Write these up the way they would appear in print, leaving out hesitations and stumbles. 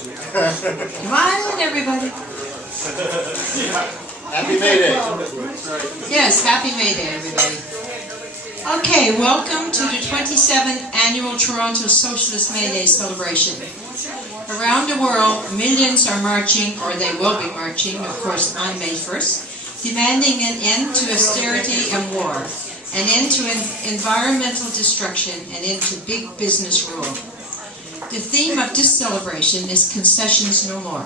Come on, everybody. Happy May Day. Yes, happy May Day, everybody. Okay, welcome to the 27th Annual Toronto Socialist May Day celebration. Around the world, millions are marching, or they will be marching, of course, on May 1st, demanding an end to austerity and war, an end to environmental destruction, and end to big business rule. The theme of this celebration is concessions no more.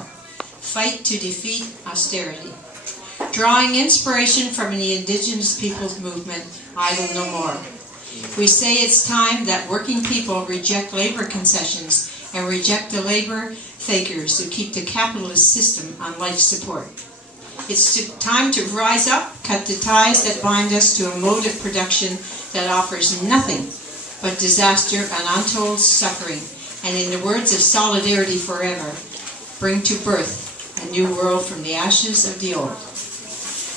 Fight to defeat austerity. Drawing inspiration from the Indigenous peoples movement, idle no more. We say it's time that working people reject labor concessions and reject the labor fakers who keep the capitalist system on life support. It's time to rise up, cut the ties that bind us to a mode of production that offers nothing but disaster and untold suffering, and in the words of Solidarity Forever, bring to birth a new world from the ashes of the old.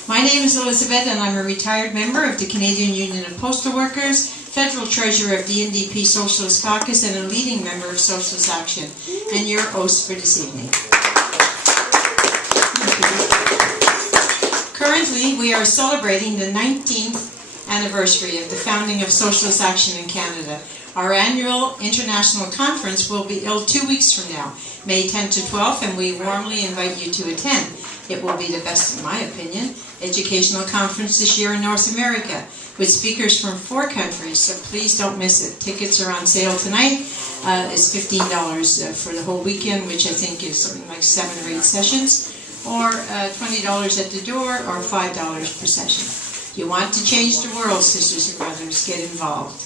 My name is Elizabeth, and I'm a retired member of the Canadian Union of Postal Workers, Federal Treasurer of the NDP Socialist Caucus, and a leading member of Socialist Action, and your host for this evening. Currently, we are celebrating the 19th anniversary of the founding of Socialist Action in Canada. Our annual international conference will be held 2 weeks from now, May 10 to 12, and we warmly invite you to attend. It will be the best, in my opinion, educational conference this year in North America, with speakers from 4 countries, so please don't miss it. Tickets are on sale tonight. It's $15 for the whole weekend, which I think is something like 7 or 8 sessions, or $20 at the door, or $5 per session. If you want to change the world, sisters and brothers, get involved.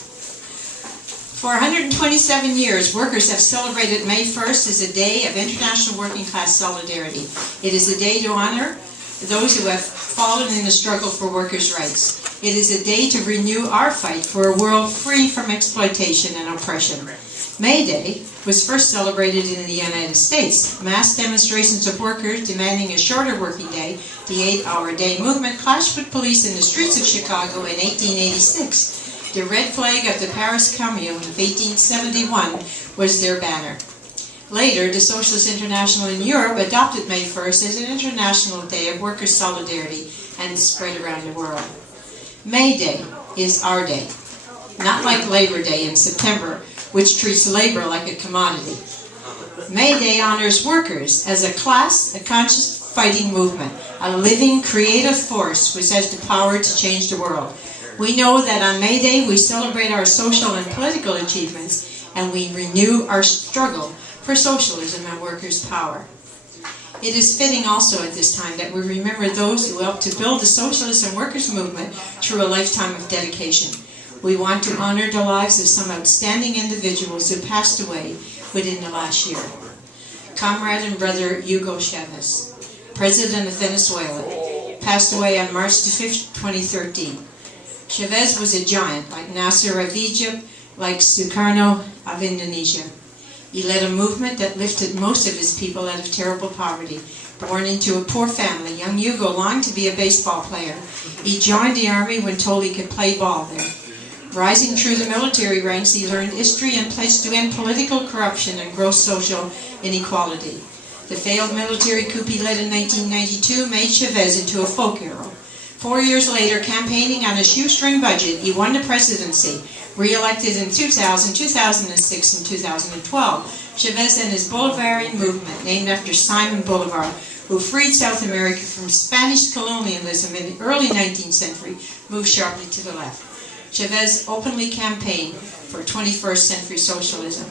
For 127 years, workers have celebrated May 1st as a day of international working class solidarity. It is a day to honor those who have fallen in the struggle for workers' rights. It is a day to renew our fight for a world free from exploitation and oppression. May Day was first celebrated in the United States. Mass demonstrations of workers demanding a shorter working day, the 8-hour day movement, clashed with police in the streets of Chicago in 1886. The red flag of the Paris Commune of 1871 was their banner. Later, the Socialist International in Europe adopted May 1st as an international day of workers' solidarity and spread around the world. May Day is our day, not like Labor Day in September, which treats labor like a commodity. May Day honors workers as a class, a conscious fighting movement, a living, creative force which has the power to change the world. We know that on May Day we celebrate our social and political achievements, and we renew our struggle for socialism and workers' power. It is fitting also at this time that we remember those who helped to build the socialist and workers' movement through a lifetime of dedication. We want to honor the lives of some outstanding individuals who passed away within the last year. Comrade and brother Hugo Chavez, President of Venezuela, passed away on March the 5th, 2013. Chavez was a giant, like Nasser of Egypt, like Sukarno of Indonesia. He led a movement that lifted most of his people out of terrible poverty. Born into a poor family, young Hugo longed to be a baseball player. He joined the army when told he could play ball there. Rising through the military ranks, he learned history and pledged to end political corruption and gross social inequality. The failed military coup he led in 1992 made Chavez into a folk hero. 4 years later, campaigning on a shoestring budget, he won the presidency, re-elected in 2000, 2006, and 2012. Chavez and his Bolivarian movement, named after Simon Bolivar, who freed South America from Spanish colonialism in the early 19th century, moved sharply to the left. Chavez openly campaigned for 21st century socialism.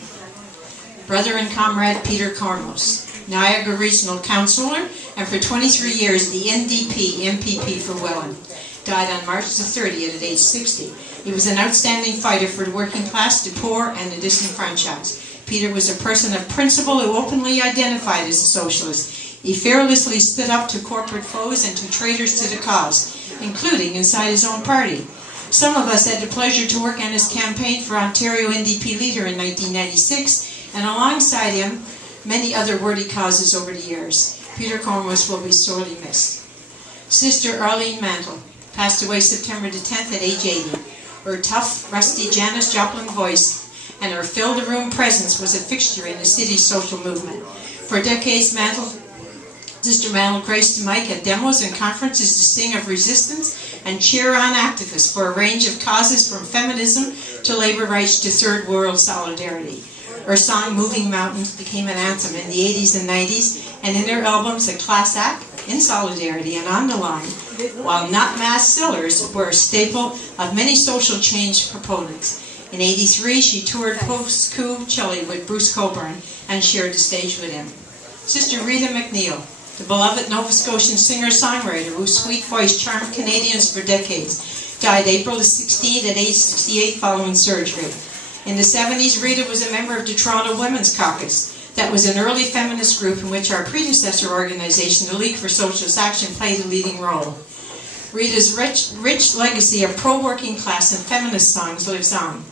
Brother and comrade Peter Cormos, Niagara Regional Councillor, and for 23 years the NDP MPP for Welland, died on March the 30th at age 60. He was an outstanding fighter for the working class, the poor, and the disenfranchised. Peter was a person of principle who openly identified as a socialist. He fearlessly stood up to corporate foes and to traitors to the cause, including inside his own party. Some of us had the pleasure to work on his campaign for Ontario NDP leader in 1996, and alongside him, many other worthy causes over the years. Peter Cormos will be sorely missed. Sister Arlene Mantle passed away September the 10th at age 80. Her tough, rusty Janis Joplin voice and her fill-the-room presence was a fixture in the city's social movement. For decades, Sister Mantle graced the mic at demos and conferences to sing of resistance and cheer on activists for a range of causes from feminism to labor rights to third world solidarity. Her song Moving Mountains became an anthem in the 80s and 90s, and in her albums A Class Act, In Solidarity, and On the Line, while not mass sellers, were a staple of many social change proponents. In '83, she toured post-coup Chile with Bruce Cockburn and shared the stage with him. Sister Rita McNeil, the beloved Nova Scotian singer-songwriter whose sweet voice charmed Canadians for decades, died April the 16th at age 68 following surgery. In the 70s, Rita was a member of the Toronto Women's Caucus. That was an early feminist group in which our predecessor organization, the League for Socialist Action, played a leading role. Rita's rich legacy of pro-working class and feminist songs lives on.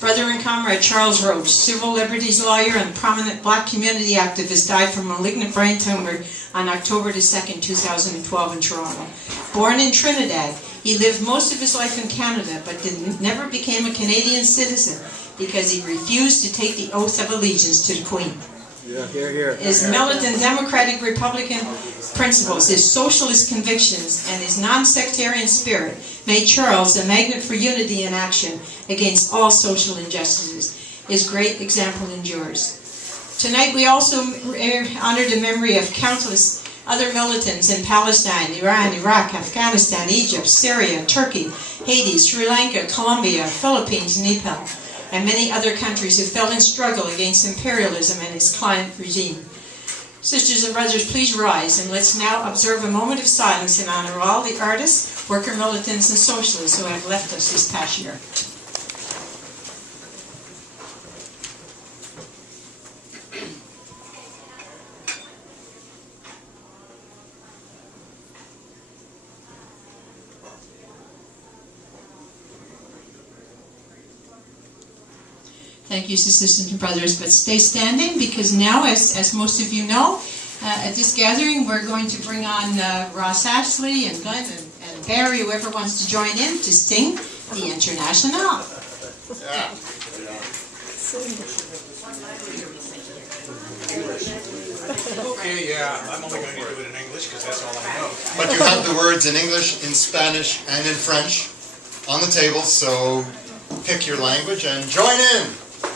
Brother and comrade Charles Roach, civil liberties lawyer and prominent black community activist, died from malignant brain tumor on October the 2nd, 2012 in Toronto. Born in Trinidad, he lived most of his life in Canada, but never became a Canadian citizen because he refused to take the oath of allegiance to the Queen. Yeah, here. His militant democratic Republican principles, his socialist convictions, and his non-sectarian spirit made Charles a magnet for unity and action against all social injustices. His great example endures. Tonight we also honor the memory of countless other militants in Palestine, Iran, Iraq, Afghanistan, Egypt, Syria, Turkey, Haiti, Sri Lanka, Colombia, Philippines, Nepal, and many other countries who fell in struggle against imperialism and its client regime. Sisters and brothers, please rise, and let's now observe a moment of silence in honor of all the artists, worker militants, and socialists who have left us this past year. Thank you, sisters and brothers, but stay standing because now, as most of you know, at this gathering we're going to bring on Ross Ashley and Glenn and Barry, whoever wants to join in, to sing the International. Yeah. Okay, yeah, I'm only going to do it in English because that's all I know. But you have the words in English, in Spanish, and in French on the table, so pick your language and join in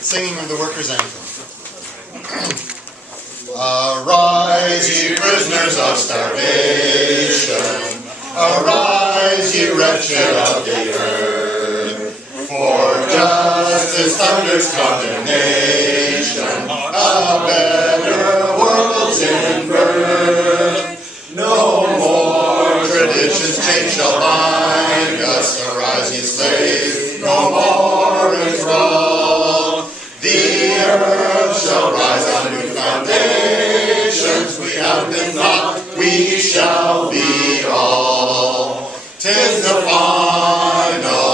singing the workers' anthem. Arise, ye prisoners of starvation, arise, ye wretched of the earth, for justice thunders condemnation, a better world's in birth. No more traditions chains shall bind us, arise, ye slaves, no more enthrall. The earth shall rise on new foundations, we have been not, we shall be all. 'Tis the final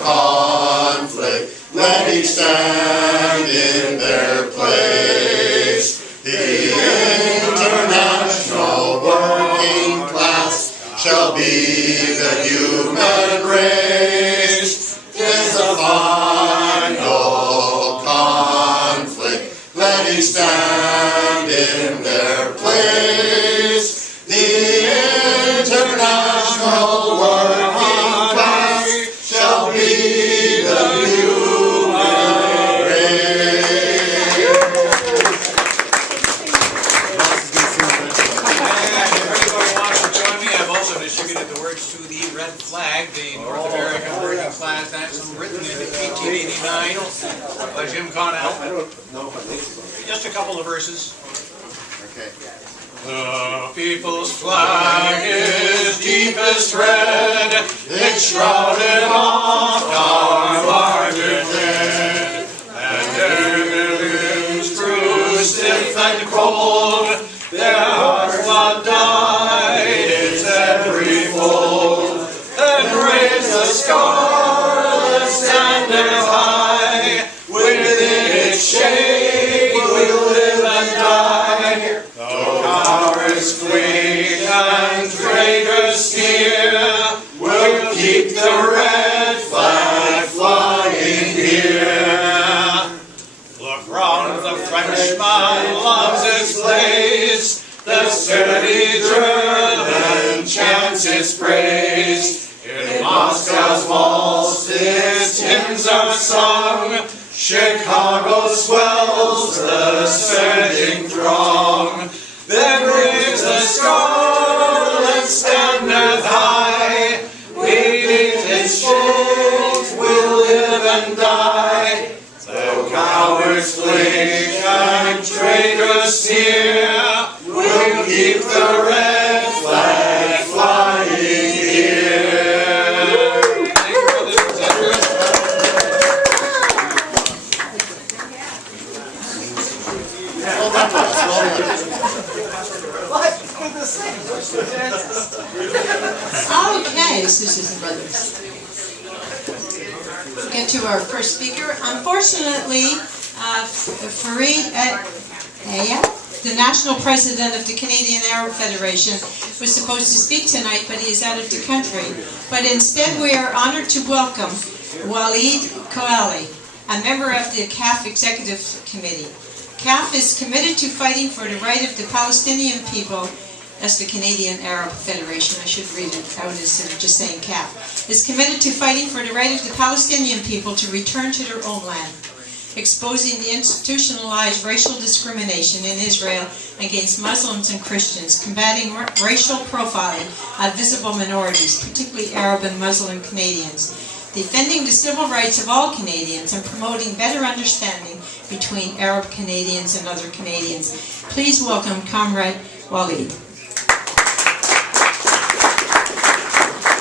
conflict, let each stand in their place. The international working class shall be the human race. 'Tis the final conflict, let each stand in their place. The international working class shall be the human race. And if anybody wants to join me, I've also distributed the words to the Red Flag, the North American working class anthem written in 1889 by Jim Connell. Just a couple of verses. Okay. The people's flag is deepest red, it's shrouded oft our martyred dead, and their limbs grew stiff and cold, their hearts blood died its every fold, and raised the scarlet standard high, within its shade we'll live and die. Cowards flee and traitors sneer, we'll keep the red flag flying here. Look round, the Frenchman loves his its blaze, the sturdy German chants its praise. In Moscow's walls its hymns are sung, Chicago swells the surging throng. Then rings the scarlet standard high, beneath its shades we'll live and die. Though cowards blink and traitors sneer, we'll keep the red flag flying here. Okay, sisters and brothers. Get to our first speaker. Unfortunately, Fareed Aya, the national president of the Canadian Arab Federation, was supposed to speak tonight, but he is out of the country. But instead, we are honored to welcome Walid Koali, a member of the CAF Executive Committee. CAF is committed to fighting for the right of the Palestinian people. That's the Canadian Arab Federation. I should read it out instead of just saying CAF. Is committed to fighting for the right of the Palestinian people to return to their own land, exposing the institutionalized racial discrimination in Israel against Muslims and Christians, combating racial profiling of visible minorities, particularly Arab and Muslim Canadians, defending the civil rights of all Canadians, and promoting better understanding between Arab Canadians and other Canadians. Please welcome Comrade Walid.